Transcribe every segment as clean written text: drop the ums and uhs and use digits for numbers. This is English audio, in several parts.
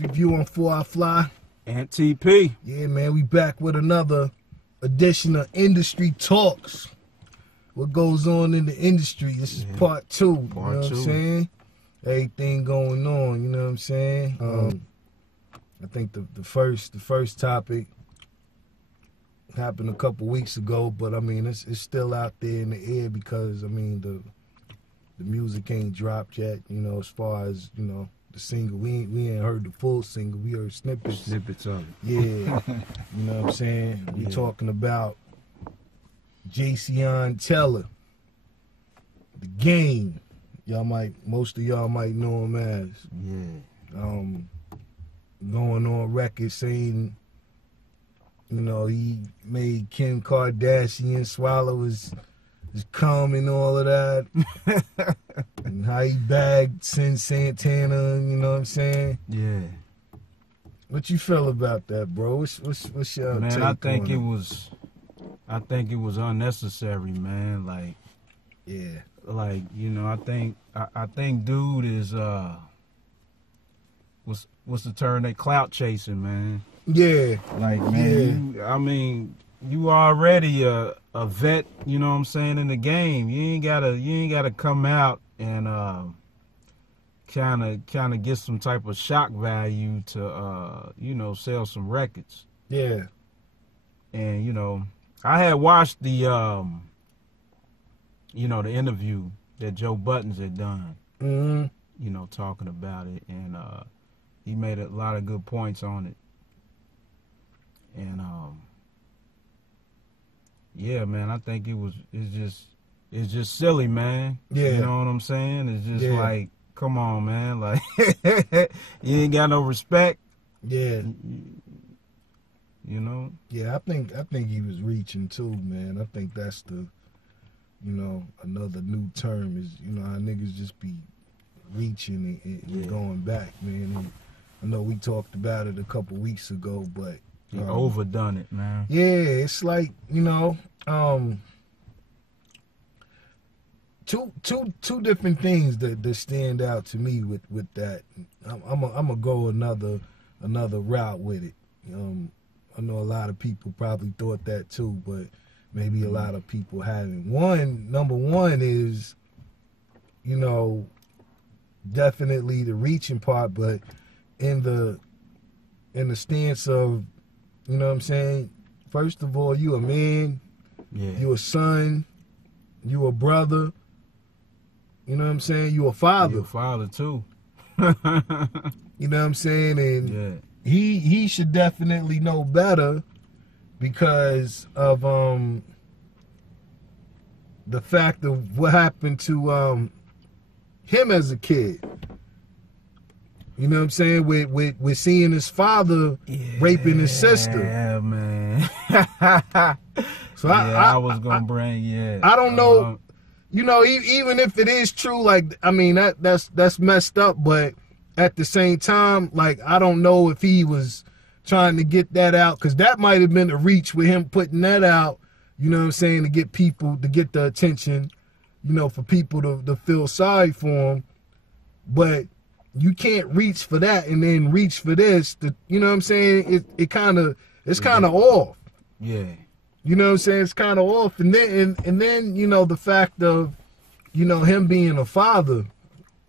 Review on 4 I Fly. And TP. Yeah, man, we back with another edition of Industry Talks. What goes on in the industry? This is part two. You know what I'm saying? Everything going on, you know what I'm saying? I think the first topic happened a couple weeks ago, but I mean it's still out there in the air because I mean the music ain't dropped yet, you know, as far as, you know, the single. We ain't heard the full single. We heard snippets. Snippets of it. Yeah. You know what I'm saying? We talking about Jason Teller, The Game. Most of y'all might know him as. Yeah. Going on record saying, you know, he made Kim Kardashian swallow his cum and all of that. And how he bagged Sin Santana, you know what I'm saying? Yeah. What you feel about that, bro? What's your man? take I think on I think it was unnecessary, man. Like, yeah, like, you know, I think dude is what's the term? They clout chasing, man. Yeah. Like, man, you already a vet, you know what I'm saying, in the game. You ain't gotta come out and kind of get some type of shock value to you know, sell some records. Yeah. And you know, I had watched the you know, the interview that Joe Buttons had done. Mm-hmm. You know, talking about it, and he made a lot of good points on it. And yeah, man, I think it's just silly, man. Yeah. You know what I'm saying? It's just like, come on, man. Like, you ain't got no respect. Yeah. You know? Yeah, I think he was reaching too, man. I think that's the, you know, another new term is, you know, how niggas just be reaching and going back, man. And I know we talked about it a couple weeks ago, but he overdone it, man. Yeah, it's like, you know, two different things that stand out to me with that. I'm gonna go another route with it. I know a lot of people probably thought that too, but maybe a lot of people haven't. Number one is, you know, definitely the reaching part, but in the stance of, you know what I'm saying? First of all, you a man, you a son, you a brother, you know what I'm saying? You a father. You a father too. You know what I'm saying? And he should definitely know better because of the fact of what happened to him as a kid. You know what I'm saying? With seeing his father raping his sister. Yeah, man. So I was gonna bring I don't know. You know, even if it is true, like, I mean, that's messed up. But at the same time, like, I don't know if he was trying to get that out, because that might have been a reach with him putting that out. You know what I'm saying? To get people, to get the attention. You know, for people to feel sorry for him. But you can't reach for that and then reach for this. You know what I'm saying? It's kind of off. Yeah. You know what I'm saying? It's kind of off. And then you know, the fact of, you know, him being a father,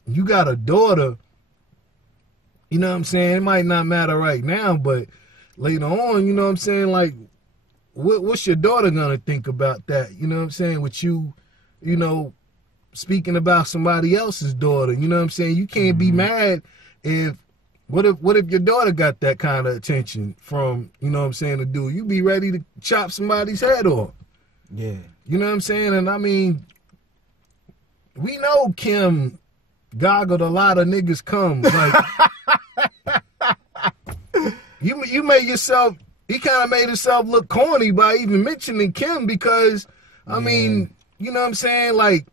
you got a daughter. You know what I'm saying? It might not matter right now, but later on, you know what I'm saying? Like, what's your daughter gonna think about that? You know what I'm saying? With you, you know, speaking about somebody else's daughter, you know what I'm saying? You can't be mad if what if your daughter got that kind of attention from, you know what I'm saying, a dude? You be ready to chop somebody's head off. Yeah. You know what I'm saying? And I mean, we know Kim goggled a lot of niggas cum. Like, you made yourself, he kind of made himself look corny by even mentioning Kim because, I mean, you know what I'm saying? Like,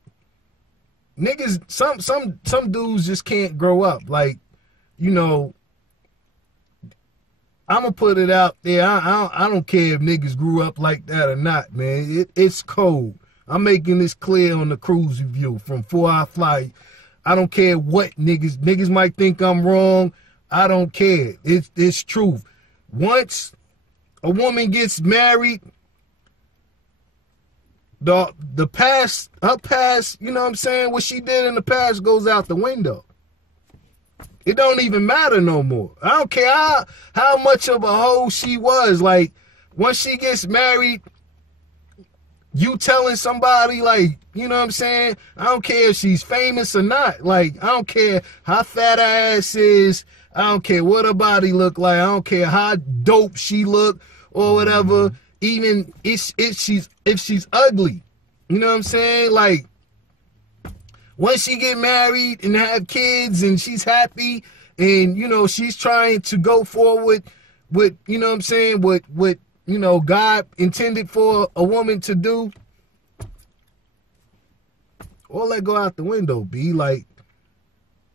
niggas, some dudes just can't grow up. Like, you know, I'm gonna put it out there. I don't care if niggas grew up like that or not, man. It's cold. I'm making this clear on the KRUZE review from 4 I Fly. I don't care what niggas might think I'm wrong. I don't care. It's truth. Once a woman gets married, the past, her past, you know what I'm saying, what she did in the past goes out the window. It don't even matter no more. I don't care how much of a hoe she was. Like, once she gets married, you telling somebody, like, you know what I'm saying? I don't care if she's famous or not. Like, I don't care how fat her ass is. I don't care what her body look like. I don't care how dope she look or whatever. Even if she's ugly. You know what I'm saying? Like, once she get married and have kids and she's happy and, you know, she's trying to go forward with, you know what I'm saying, what you know, God intended for a woman to do, all that go out the window, B. Like,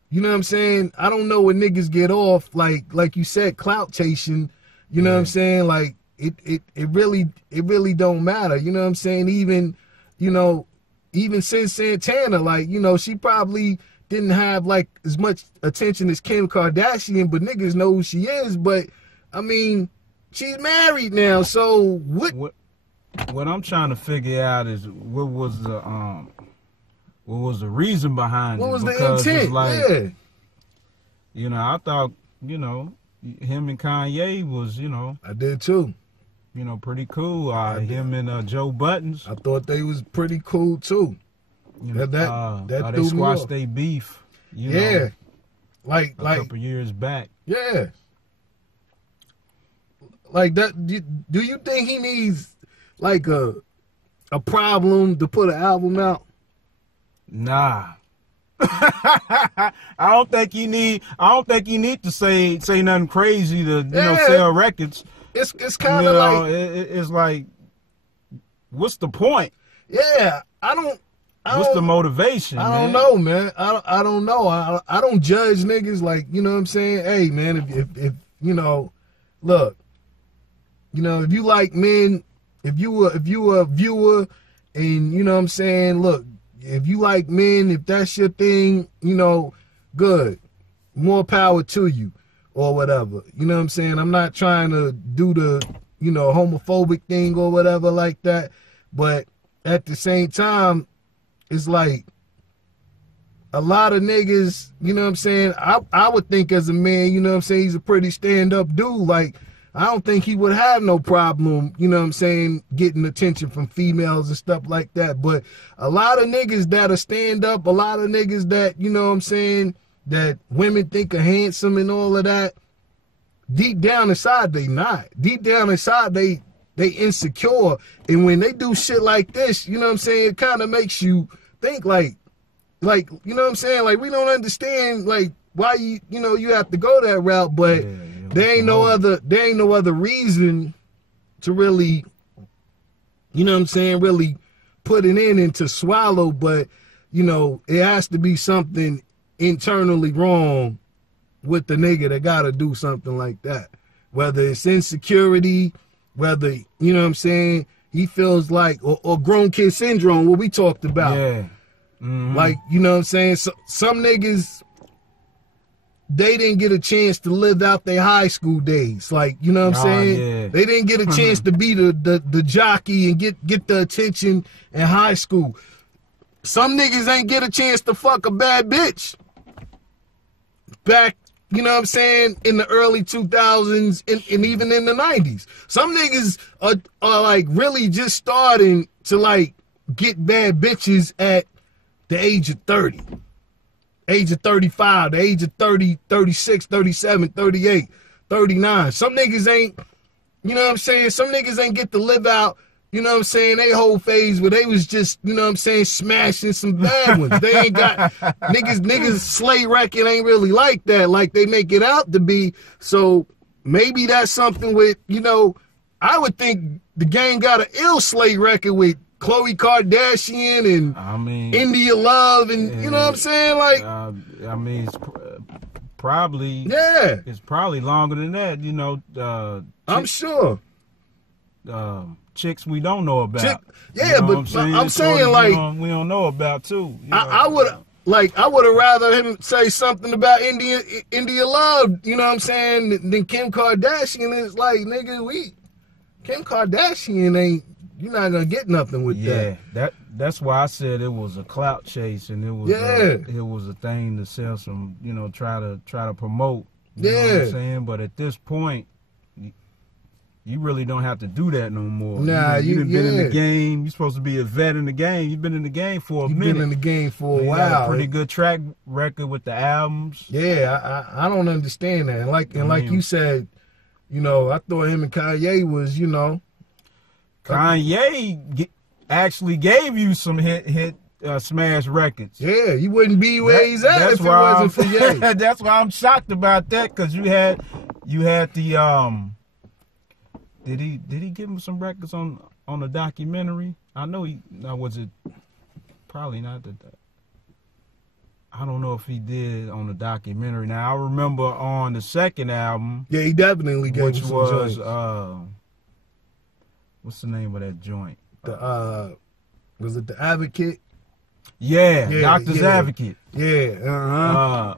you know what I'm saying? I don't know what niggas get off, like you said, clout chasing, you know what I'm saying? Like, it really don't matter, you know what I'm saying? Even, you know, even since Santana, like, you know, she probably didn't have, like, as much attention as Kim Kardashian, but niggas know who she is. But, I mean, she's married now, so what I'm trying to figure out is what was the reason behind it? What was the because intent? It's like, yeah. You know, I thought, you know, him and Kanye was, you know. I did too. You know, pretty cool. Him and Joe Buttons. I thought they was pretty cool too. You know, that they threw me squashed off. their beef. You Yeah. know, like a couple years back. Yeah. Like that. Do you think he needs like a problem to put an album out? Nah. I don't think you need to say nothing crazy to know, sell records. It's kind of like it's like, what's the point? Yeah, what's the motivation? I don't know, man. I don't know. I don't judge niggas, like, you know what I'm saying. Hey, man, if you know, look, you know, if you like men, if you a viewer, and you know what I'm saying, look, if you like men, if that's your thing, you know, good, more power to you, or whatever. You know what I'm saying? I'm not trying to do the, you know, homophobic thing or whatever like that, but at the same time, it's like a lot of niggas, you know what I'm saying? I would think as a man, you know what I'm saying, he's a pretty stand-up dude. Like, I don't think he would have no problem, you know what I'm saying, getting attention from females and stuff like that. But a lot of niggas that are stand up, a lot of niggas that, you know what I'm saying, that women think are handsome and all of that, deep down inside they not. Deep down inside they insecure. And when they do shit like this, you know what I'm saying, it kind of makes you think like, you know what I'm saying, like, we don't understand, like, why you know, you have to go that route, but there ain't no other reason to really, you know what I'm saying, really put it in and to swallow. But, you know, it has to be something internally wrong with the nigga that gotta do something like that. Whether it's insecurity, whether, you know what I'm saying, he feels like, or grown kid syndrome, what we talked about. Yeah. Mm-hmm. Like, you know what I'm saying, so, some niggas, they didn't get a chance to live out their high school days. Like, you know what I'm saying? Yeah. They didn't get a chance to be the jockey and get the attention in high school. Some niggas ain't get a chance to fuck a bad bitch back, you know what I'm saying, in the early 2000s and even in the 90s. Some niggas are like really just starting to like get bad bitches at the age of 30. Age of 35, the age of 30, 36, 37, 38, 39. Some niggas ain't, you know what I'm saying, some niggas ain't get to live out, you know what I'm saying, they whole phase where they was just, you know what I'm saying, smashing some bad ones. They ain't got, niggas slay record ain't really like that, like they make it out to be. So maybe that's something with, you know, I would think the game got an ill slay record with Khloe Kardashian and India Love and, you know what I'm saying? Like, I mean, it's probably, it's probably longer than that, you know. I'm sure. Chicks we don't know about. Yeah, you know but I'm saying, like, we don't know about too. I would like, I would have rather him say something about India Love, you know what I'm saying, than Kim Kardashian. It's like, nigga, Kim Kardashian ain't, you're not gonna get nothing with that. Yeah, that's why I said it was a clout chase, and it was it was a thing to sell some, you know, try to promote. You know what I'm saying? But at this point, you really don't have to do that no more. Nah, you've been in the game. You're supposed to be a vet in the game. You've been in the game for a minute. You've been in the game for a while. You got a pretty good track record with the albums. Yeah, I don't understand that. And like you said, you know, I thought him and Kanye was, you know. Kanye actually gave you some hit smash records. Yeah, he wouldn't be where he's at if it wasn't for Ye. That's why I'm shocked about that, because you had the Did he give him some records on the documentary? I know he. Now, was it probably not the? I don't know if he did on the documentary. Now I remember on the second album. Yeah, he definitely gave which him some was joints. What's the name of that joint? Was it The Advocate? Yeah, Doctor's Advocate. Yeah,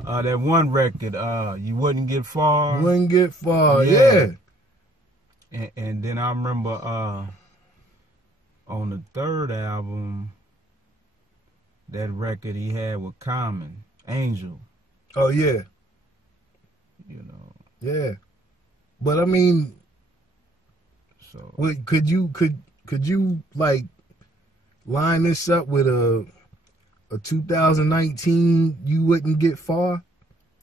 that one record, You Wouldn't Get Far. Wouldn't Get Far, yeah. And then I remember on the third album, that record he had with Common, Angel. Oh yeah. You know. Yeah. But I mean, so could you like line this up with a 2019 You Wouldn't Get Far?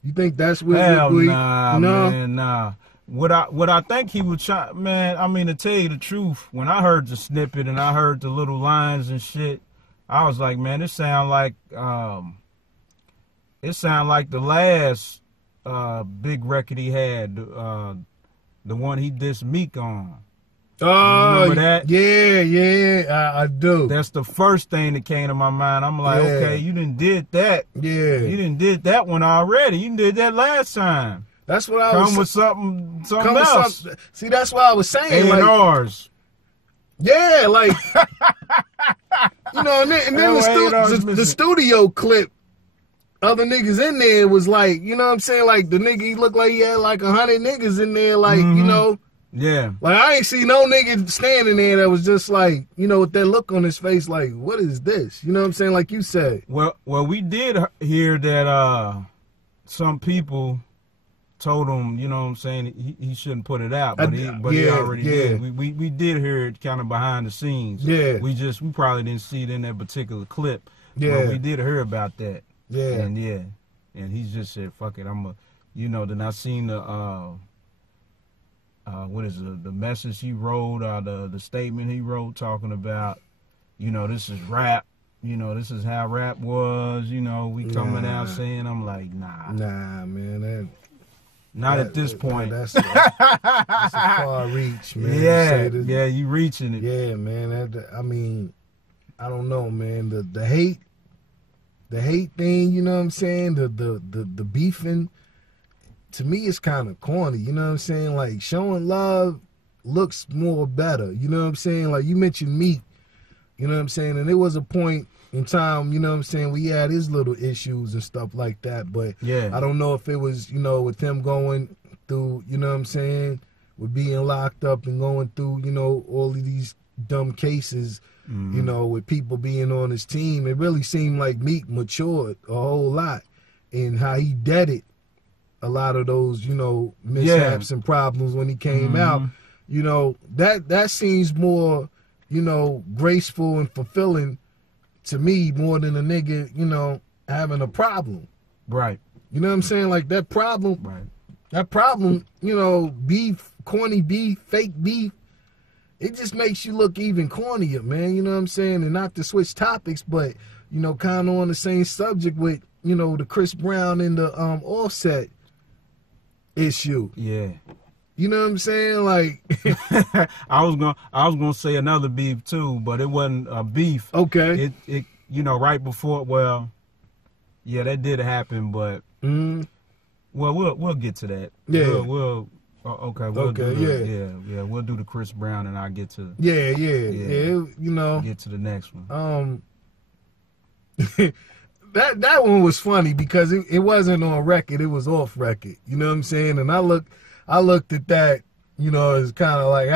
You think that's what? Hell nah, man, nah. What I think he was trying, man, I mean, to tell you the truth, when I heard the snippet and I heard the little lines and shit, I was like, man, it sound like the last big record he had, the one he dissed Meek on. Oh, remember that? Yeah, I do. That's the first thing that came to my mind. I'm like, okay, you done did that. Yeah. You done did that one already. You did that last time. That's what I was. Come with something else. See, that's what I was saying. A&Rs. Yeah, like, you know, and then the studio clip, other niggas in there was like, you know what I'm saying? Like, the nigga, he looked like he had like 100 niggas in there, like, you know. Yeah. Like, I ain't see no nigga standing there that was just like, you know, with that look on his face, like, what is this? You know what I'm saying? Like you said. Well, we did hear that some people told him, you know what I'm saying, he shouldn't put it out, but he already did. We did hear it kind of behind the scenes. Yeah. We probably didn't see it in that particular clip. Yeah. But we did hear about that. Yeah. And he just said, fuck it, then I seen the what is it, the message he wrote, the statement he wrote talking about, you know, this is rap. You know, this is how rap was. You know, we coming out saying, I'm like, nah. Nah, man. Not at this point. That's a far reach, man. Yeah, you reaching it. Yeah, man. I mean, I don't know, man. The hate thing, you know what I'm saying? The beefing, to me, it's kind of corny. You know what I'm saying? Like, showing love looks more better. You know what I'm saying? Like, you mentioned Meek. You know what I'm saying? And there was a point in time, you know what I'm saying, we had his little issues and stuff like that. But I don't know if it was, you know, with him going through, you know what I'm saying, with being locked up and going through, you know, all of these dumb cases, you know, with people being on his team. It really seemed like Meek matured a whole lot in how he deaded a lot of those, you know, mishaps and problems when he came out. You know, that seems more, you know, graceful and fulfilling to me more than a nigga, you know, having a problem. Right. You know what I'm saying? Like, that problem, you know, beef, corny beef, fake beef, it just makes you look even cornier, man. You know what I'm saying? And not to switch topics, but, you know, kind of on the same subject with, you know, the Chris Brown and the Offset issue. Yeah. You know what I'm saying? Like, I was gonna say another beef too, but it wasn't a beef. Okay. It you know, right before, well, yeah, that did happen, but well, we'll get to that. Yeah. We'll we'll do the Chris Brown, and I'll get to you know, get to the next one. that one was funny because it wasn't on record, it was off record. You know what I'm saying? And I looked at that, you know, as kind of like,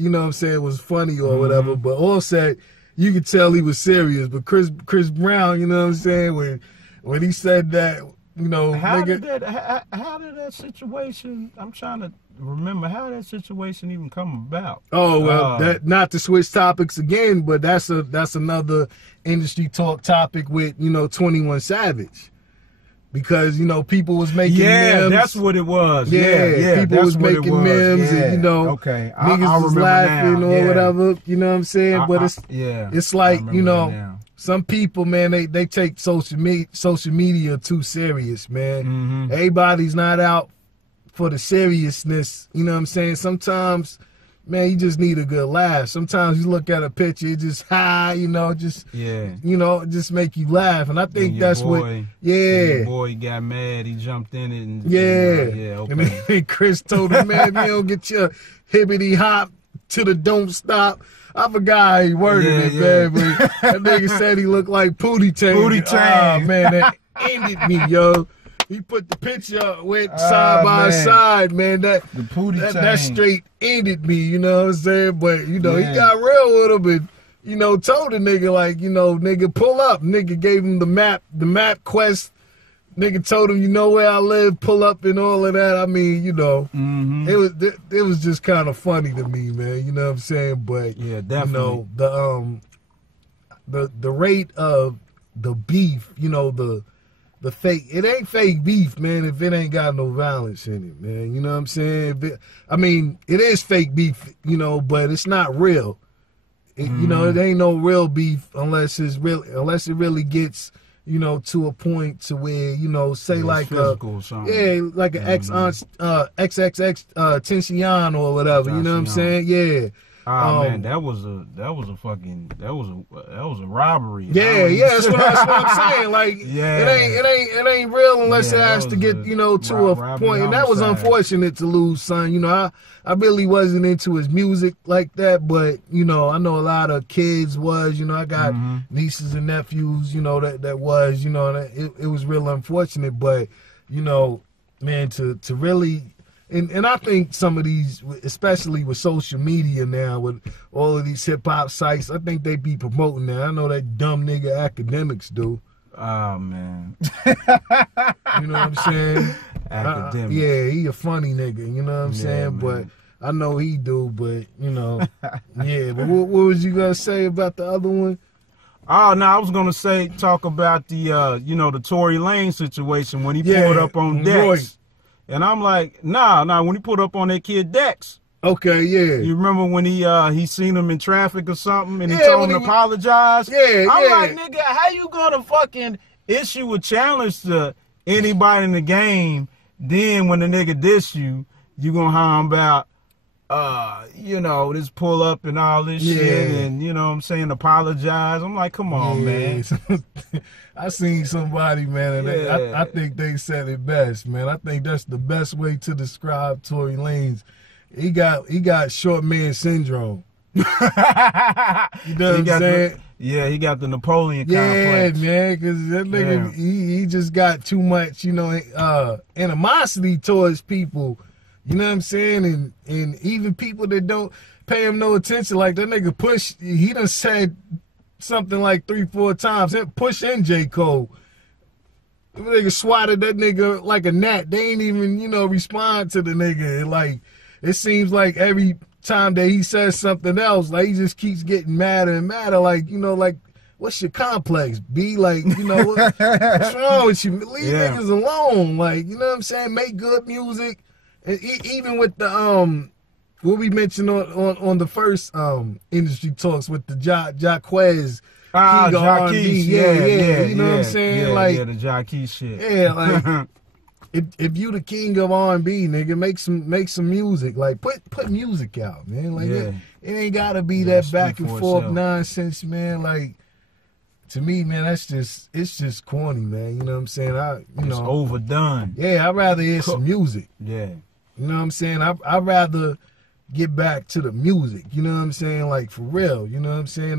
you know what I'm saying, it was funny or whatever. But Offset, you could tell he was serious. But Chris Brown, you know what I'm saying, when he said that, you know, how did that situation, I'm trying to remember how that situation even come about. Oh, well, that, not to switch topics again, but that's another industry talk topic with, you know, 21 Savage. Because, you know, people was making memes. That's what it was. Yeah, people was making memes and, you know, niggas was laughing or whatever, you know what I'm saying? But it's like, you know, some people, man, they take social media too serious, man. Everybody's not out for the seriousness, you know what I'm saying? Sometimes, man, you just need a good laugh. Sometimes you look at a picture, it just you know, just you know, just make you laugh. And I think that's what your boy got mad, he jumped in it and okay. And then Chris told him, man, if you don't get your hibbity hop to the don't stop. I forgot how he worded it, man, but that nigga said he looked like Pootie Tang. Oh, man, that ended me, yo. He put the picture up, went side by side, man. That straight ended me, you know what I'm saying? But, you know, he got real with him and, you know, told the nigga, like, you know, nigga, pull up. Nigga gave him the map quest. Nigga told him, you know where I live, pull up and all of that. I mean, you know, it was just kind of funny to me, man. You know what I'm saying? But, yeah, definitely. You know, the rate of the beef, you know, the fake, it ain't fake beef, man, if it ain't got no violence in it, man. You know what I'm saying? I mean, it is fake beef, you know, but it's not real. You know, it ain't no real beef unless it really gets, you know, to a point to where, you know, say like like an XXX Tension or whatever, you know what I'm saying? Yeah. Man, that was a robbery. Yeah, that's what I'm saying. Like, it ain't real unless it has to get, you know, to a point. And that was unfortunate to lose, son. You know, I really wasn't into his music like that, but, you know, I know a lot of kids was, you know, I got nieces and nephews, you know, that was, you know, it was real unfortunate, but, you know, man, to really. And I think some of these, especially with social media now, with all of these hip-hop sites, I think they be promoting that. I know that dumb nigga Academics do. Oh, man. You know what I'm saying? Academics. Yeah, he a funny nigga, you know what I'm saying? Man. But I know he do, but, you know. Yeah, but what was you going to say about the other one? Oh, no, I was going to talk about the, you know, the Tory Lanez situation when he pulled up on Dex. Roy. And I'm like, nah, when he put up on that kid Dex. Okay, yeah. You remember when he seen him in traffic or something and he told him to apologize? Yeah, I'm like, nigga, how you gonna fucking issue a challenge to anybody in the game, then when the nigga diss you gonna harm about, you know, this pull up and all this shit and, you know what I'm saying, apologize. I'm like, come on, man. I seen somebody, man, and I think they said it best, man. I think that's the best way to describe Tory Lanez. He got short man syndrome. You know what I'm saying? He got the Napoleon complex. Yeah, man, because that nigga, he just got too much, you know, animosity towards people. You know what I'm saying? And even people that don't pay him no attention, like that nigga Push, he done said something like 3-4 times. Push and J. Cole. The nigga swatted that nigga like a gnat. They ain't even, you know, respond to the nigga. Like, it seems like every time that he says something else, like, he just keeps getting madder and madder. Like, you know, like, what's your complex, B? Like, you know, what's wrong with you? Leave niggas alone. Like, you know what I'm saying? Make good music. And even with the, what we mentioned on the first industry talks with the Jaquez, King of R&B. Yeah, you know what I'm saying? Like, the Jaquez shit. Yeah, like, if you the king of R&B, nigga, make some music. Like, put music out, man. Like, it ain't gotta be that back and forth nonsense, man. Like, to me, man, it's just corny, man. You know what I'm saying? It's overdone. Yeah, I'd rather hear some music. Yeah. You know what I'm saying? I'd rather get back to the music. You know what I'm saying? Like, for real. You know what I'm saying?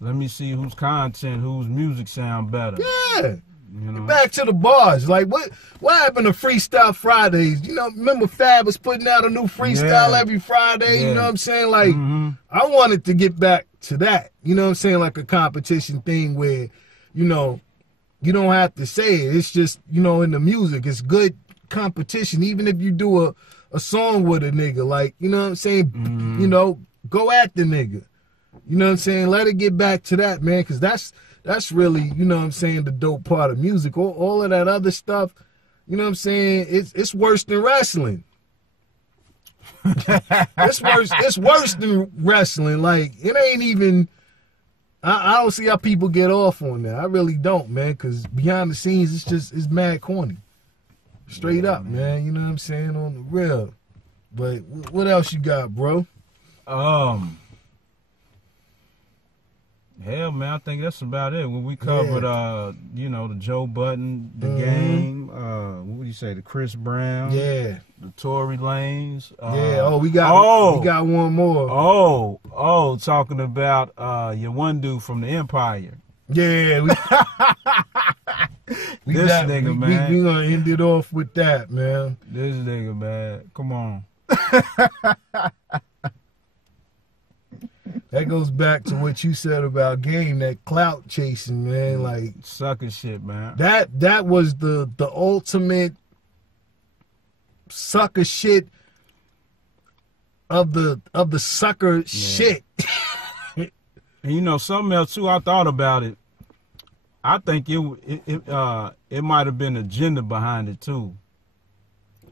Let me see whose content, whose music sound better. Yeah. You know? Back to the bars. Like, what happened to Freestyle Fridays? You know, remember Fab was putting out a new freestyle every Friday? You know what I'm saying? Like, I wanted to get back to that. You know what I'm saying? Like a competition thing where, you know, you don't have to say it. It's just, you know, in the music, it's good competition. Even if you do a song with a nigga, like, you know what I'm saying? You know, go at the nigga. You know what I'm saying? Let it get back to that, man, because that's really, you know what I'm saying, the dope part of music. All of that other stuff, you know what I'm saying, it's worse than wrestling. It's worse than wrestling. Like, it ain't even, I don't see how people get off on that. I really don't, man, because behind the scenes, it's mad corny. Straight up, man, you know what I'm saying, on the real. But what else you got, bro? Hell, man, I think that's about it. When we covered, you know, the Joe Budden, the Game, what would you say, the Chris Brown, the Tory Lanez. we got one more. Talking about your one dude from the Empire. Yeah, we gonna end it off with that, man. This nigga, man, come on. That goes back to what you said about Game, that clout chasing, man. Like, sucker shit, man. That was the ultimate sucker shit of the sucker shit. And you know something else too. I thought about it. I think it might have been agenda behind it too.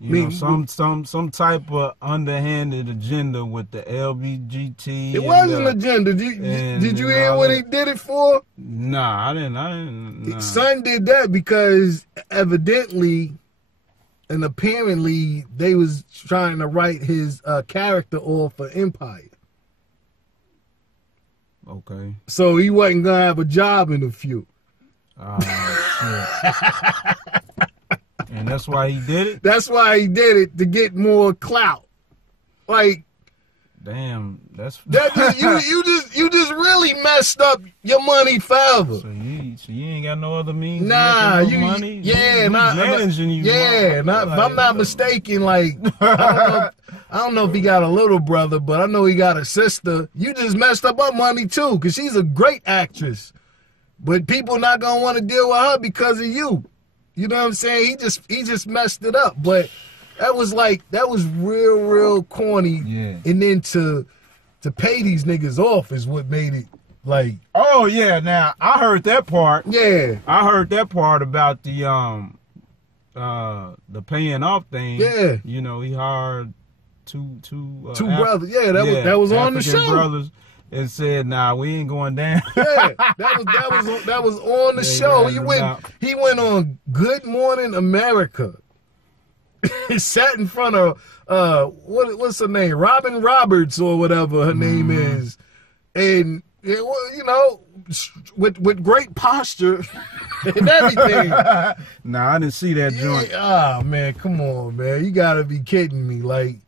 You know, some type of underhanded agenda with the LBGT. It was an agenda. Did you hear what he did it for? Nah, I didn't. Nah. Son did that because evidently and apparently they was trying to write his character off for Empire. Okay. So he wasn't gonna have a job in a few. Shit. And that's why he did it? That's why he did it, to get more clout. Like, damn, you just really messed up your money forever. So you ain't got no other means nah, to make money? If I'm not mistaken, like, I don't know if he got a little brother, but I know he got a sister. You just messed up her money too, because she's a great actress. But people not gonna want to deal with her because of you. You know what I'm saying? He just messed it up. But that was real corny. Yeah. And then to pay these niggas off is what made it like. Oh yeah, now I heard that part. Yeah. I heard that part about the paying off thing. Yeah. You know, he hired two brothers. Yeah, that was on the show. Brothers. And said, "Nah, we ain't going down." Yeah, that was on the show. He went on Good Morning America. He sat in front of what's her name, Robin Roberts or whatever her name is, and it was, you know, with great posture and everything. Nah, I didn't see that joint. Ah, man, come on, man, you gotta be kidding me. Like,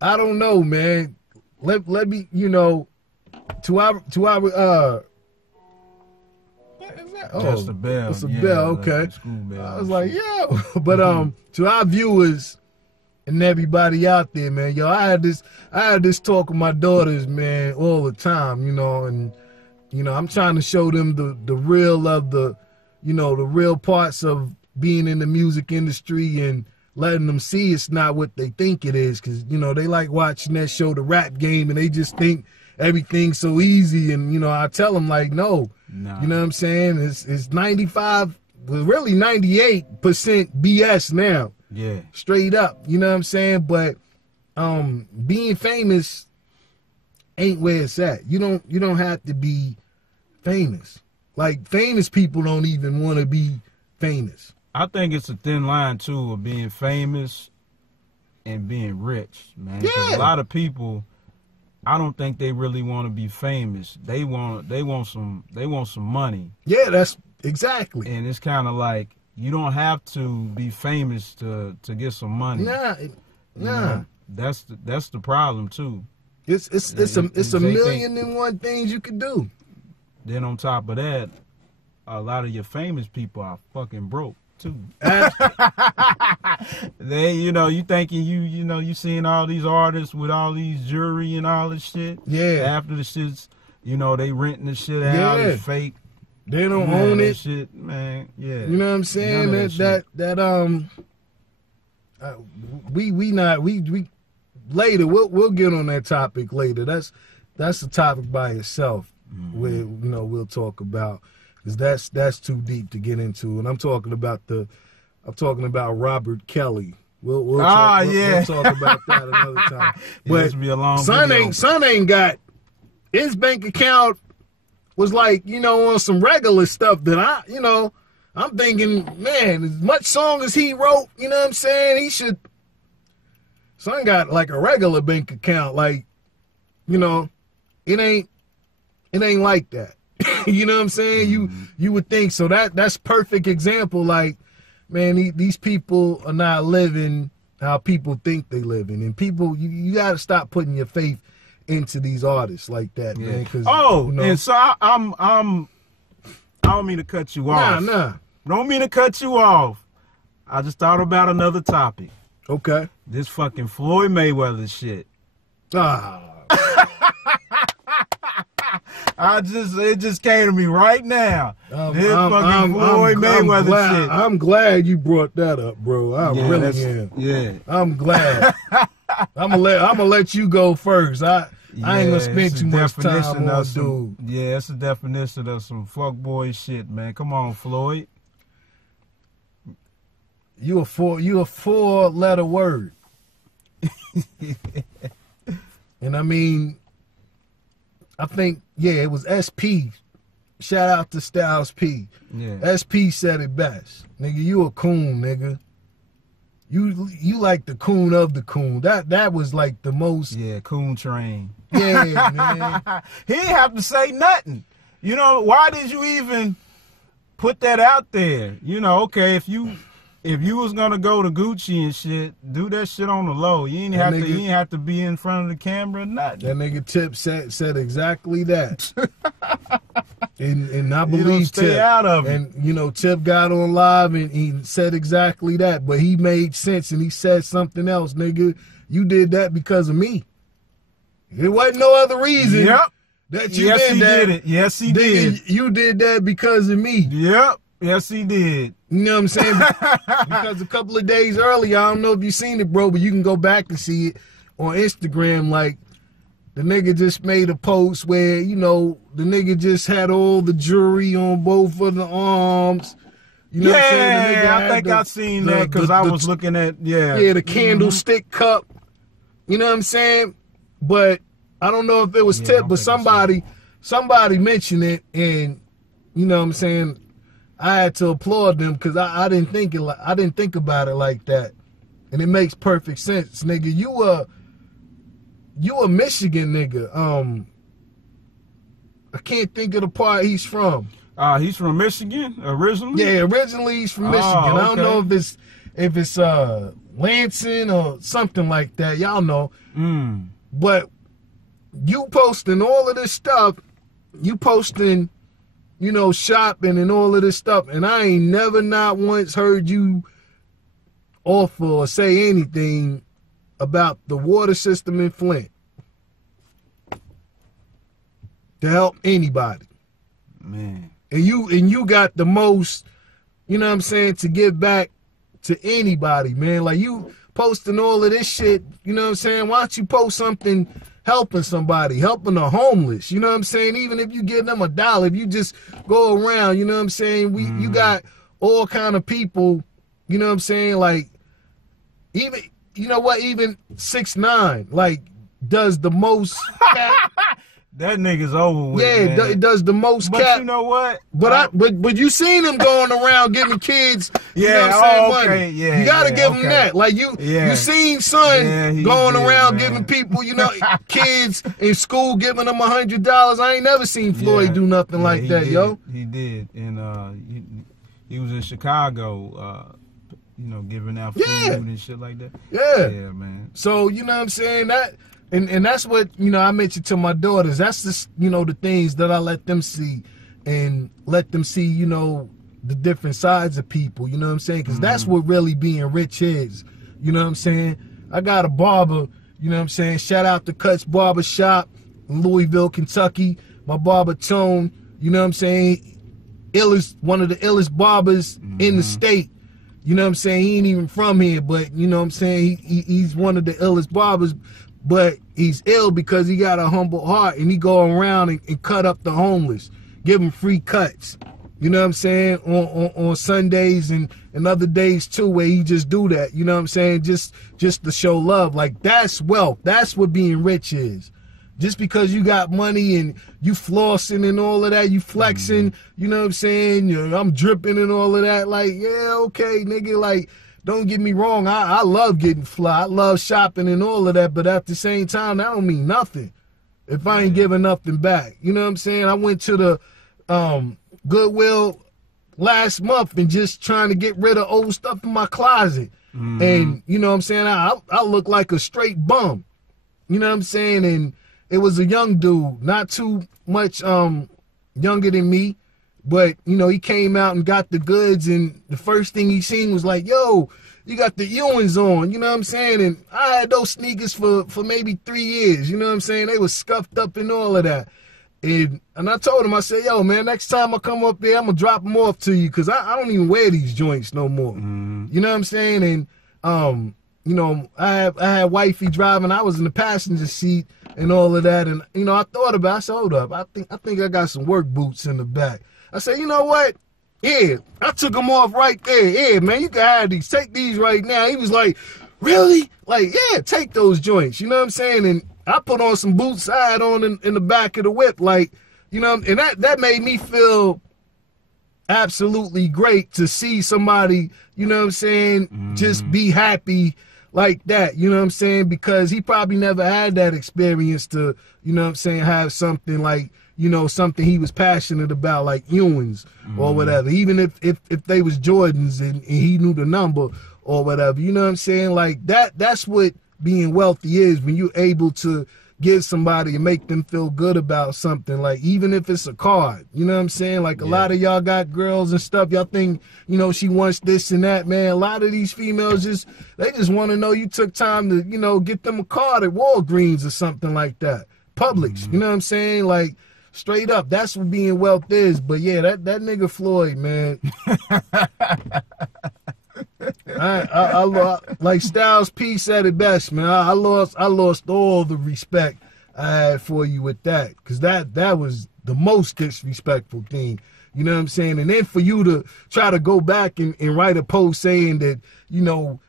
I don't know, man. Let me, you know, to our what is that? Just a bell. It's a bell, okay. Bell. I was like, yo. But to our viewers and everybody out there, man, yo, I had this talk with my daughters, man, all the time, you know, and you know, I'm trying to show them the real of the, you know, the real parts of being in the music industry and letting them see it's not what they think it is, because, you know, they like watching that show, The Rap Game, and they just think everything's so easy. And, you know, I tell them, like, no. You know what I'm saying? It's 95, well, really 98% BS now. Yeah. Straight up. You know what I'm saying? But being famous ain't where it's at. You don't have to be famous. Like, famous people don't even want to be famous. I think it's a thin line too of being famous and being rich, man. Yeah. A lot of people, I don't think they really want to be famous. They want some money. Yeah, that's exactly. And it's kind of like, you don't have to be famous to get some money. Nah. You know, that's the problem too. It's a million and one things you can do. Then on top of that, a lot of your famous people are fucking broke too. They, you know, you thinking you know, you seeing all these artists with all these jewelry and all this shit. Yeah. After the shit's, you know, they renting the shit out. Yeah. It's fake. They don't own it. Shit, man. Yeah. You know what I'm saying? We later we'll get on that topic later. That's a topic by itself. Mm-hmm. Where, you know, we'll talk about, because that's too deep to get into. And I'm talking about Robert Kelly. We'll talk about that another time. But be a long son ain't got, his bank account was like, you know, on some regular stuff that I'm thinking, man, as much song as he wrote, you know what I'm saying, son got like a regular bank account, like, you know, it ain't like that. You know what I'm saying? Mm-hmm. You would think so. That's perfect example. Like, man, these people are not living how people think they living, and people, you got to stop putting your faith into these artists like that, man. Cause, you know, and so I don't mean to cut you off. Nah. Don't mean to cut you off. I just thought about another topic. Okay. This fucking Floyd Mayweather shit. It just came to me right now. This fucking Floyd Mayweather shit. I'm glad you brought that up, bro. I really am. Yeah. I'm glad. I'm gonna let you go first. I ain't gonna spend too much time on dude. Yeah, it's a definition of some fuckboy shit, man. Come on, Floyd. You a four-letter word. And I mean, I think, it was SP. Shout out to Styles P. Yeah. SP said it best. Nigga, you a coon, nigga. You like the coon of the coon. That was like the most. Yeah, coon train. Yeah, man. He didn't have to say nothing. You know, why did you even put that out there? You know, okay, if you was gonna go to Gucci and shit, do that shit on the low. You ain't have to be in front of the camera or nothing. That nigga Tip said exactly that. and I believe stay Tip. Out of it. And you know, Tip got on live and he said exactly that, but he made sense and he said something else, nigga. You did that because of me. It wasn't no other reason. Yep. That you did that. Yes, he did. You did that because of me. Yep. Yes, he did. You know what I'm saying? Because a couple of days earlier, I don't know if you seen it, bro, but you can go back and see it on Instagram. Like, the nigga just made a post where, you know, the nigga just had all the jewelry on both of the arms. You know what I'm saying? I think I seen that because I was looking at, the candlestick cup. You know what I'm saying? But I don't know if it was Tip, but somebody mentioned it, and you know what I'm saying, I had to applaud them because I didn't think about it like that, and it makes perfect sense, nigga. You a Michigan nigga. I can't think of the part he's from. He's from Michigan originally. Yeah, originally he's from Michigan. Okay. I don't know if it's Lansing or something like that. Y'all know. But you posting all of this stuff, you posting, you know, shopping and all of this stuff, and I ain't never not once heard you offer or say anything about the water system in Flint to help anybody. Man. And you got the most, you know what I'm saying, to give back to anybody, man. Like, you posting all of this shit, you know what I'm saying? Why don't you post something helping somebody, helping the homeless, you know what I'm saying? Even if you give them $1, if you just go around, you know what I'm saying? You got all kind of people, you know what I'm saying? Like, even, you know what, even 6ix9ine, like, does the most That nigga's over with. Yeah, man. it does the most But you know what? But you seen him going around giving kids, you know what I'm saying, money. Yeah, you gotta give him that. Like, you seen son going around giving people, you know, kids in school giving them $100. I ain't never seen Floyd do nothing like that, yo. He did, and he was in Chicago, you know, giving out food and shit like that. Yeah, man. So you know what I'm saying, that. And that's what, you know, I mentioned to my daughters. That's just, you know, the things that I let them see and let them see, you know, the different sides of people, you know what I'm saying? Because that's what really being rich is, you know what I'm saying? I got a barber, you know what I'm saying? Shout out to Cuts Barber Shop in Louisville, Kentucky. My barber Tone, you know what I'm saying? One of the illest barbers in the state. You know what I'm saying? He ain't even from here, but you know what I'm saying? He's one of the illest barbers, but he's ill because he got a humble heart, and he go around and cut up the homeless, give them free cuts. You know what I'm saying? On Sundays and other days too, where he just do that. You know what I'm saying? Just to show love. Like, that's wealth. That's what being rich is. Just because you got money and you flossing and all of that, you flexing, you know what I'm saying? I'm dripping and all of that. Like, yeah, okay, nigga. Like, don't get me wrong. I love getting fly. I love shopping and all of that. But at the same time, that don't mean nothing if I ain't giving nothing back. You know what I'm saying? I went to the Goodwill last month and just trying to get rid of old stuff in my closet. And, you know what I'm saying? I look like a straight bum. You know what I'm saying? And it was a young dude, not too much younger than me, but, you know, he came out and got the goods, and the first thing he seen was like, yo, you got the Ewins on, you know what I'm saying? And I had those sneakers for maybe 3 years, you know what I'm saying? They was scuffed up and all of that. And I told him, I said, yo, man, next time I come up there, I'm going to drop them off to you, because I don't even wear these joints no more. You know what I'm saying? And, you know, I had wifey driving. I was in the passenger seat and all of that. And, you know, I thought about it. I said, hold up. I think I got some work boots in the back. I said, you know what? Yeah, I took them off right there. Yeah, man, you can have these. Take these right now. He was like, really? Like, yeah, take those joints. You know what I'm saying? And I put on some boots I had on in the back of the whip. Like, you know, and that made me feel absolutely great to see somebody, you know what I'm saying, just be happy like that, you know what I'm saying? Because he probably never had that experience to, you know what I'm saying, have something like, you know, something he was passionate about, like Ewins or whatever. Even if they was Jordans and he knew the number or whatever, you know what I'm saying? Like, that's what being wealthy is, when you're able to give somebody and make them feel good about something, like even if it's a card, you know what I'm saying? Like, a lot of y'all got girls and stuff, y'all think, you know, she wants this and that, man. A lot of these females they just want to know you took time to, you know, get them a card at Walgreens or something like that. Publix, you know what I'm saying? Like, straight up, that's what being wealth is. But yeah, that nigga Floyd, man. I like Styles P said it best, man. I lost all the respect I had for you with that, because that was the most disrespectful thing. You know what I'm saying? And then for you to try to go back and write a post saying that, you know,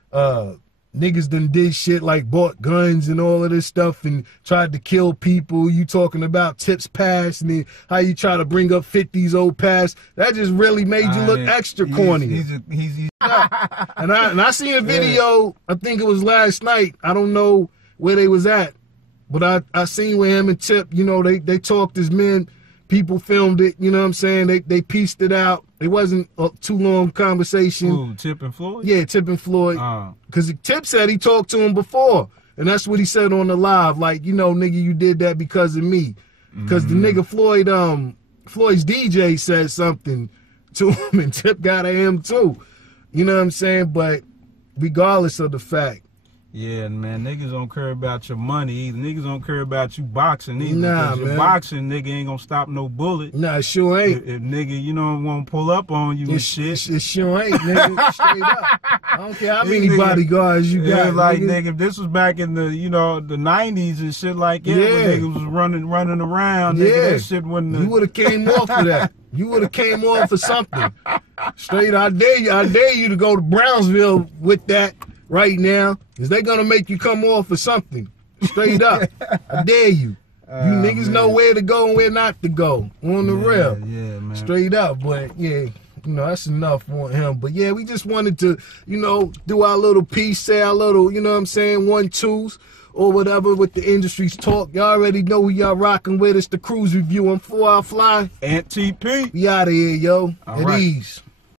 niggas done did shit like bought guns and all of this stuff and tried to kill people. You talking about Tip's past and then how you try to bring up 50's old past. That just really made you look extra corny. And I seen a video, I think it was last night. I don't know where they was at, but I seen where him and Tip, you know, they talked as men. People filmed it, you know what I'm saying? They pieced it out. It wasn't a too long conversation. Ooh, Tip and Floyd? Yeah, Tip and Floyd. Because Tip said he talked to him before. And that's what he said on the live. Like, you know, nigga, you did that because of me. Because the nigga Floyd, Floyd's DJ said something to him, and Tip got at him too. You know what I'm saying? But regardless of the fact. Yeah, man, niggas don't care about your money either. Niggas don't care about you boxing either. Nah, because your boxing, nigga, ain't gonna stop no bullet. Nah, it sure ain't. If nigga, you know, won't pull up on you and shit. It sure ain't, nigga. Straight up. I don't care how many bodyguards you got. Like, nigga, if this was back in the, you know, the 90s and shit like that, when niggas was running around, nigga, that shit wouldn't have... You would have came off for that. You would have came off for something. Straight, I dare you to go to Brownsville with that right now, because they're going to make you come off for something. Straight up. I dare you. You niggas know where to go and where not to go. On the real. Yeah, man. Straight up. But, yeah, you know, that's enough on him. But, yeah, we just wanted to, you know, do our little piece, say our little, you know what I'm saying, 1-2s or whatever with the industry's talk. Y'all already know who y'all rocking with. It's the KRUZE Review. I'm 4 Hour Fly. And TP. We out of here, yo. All At right. ease.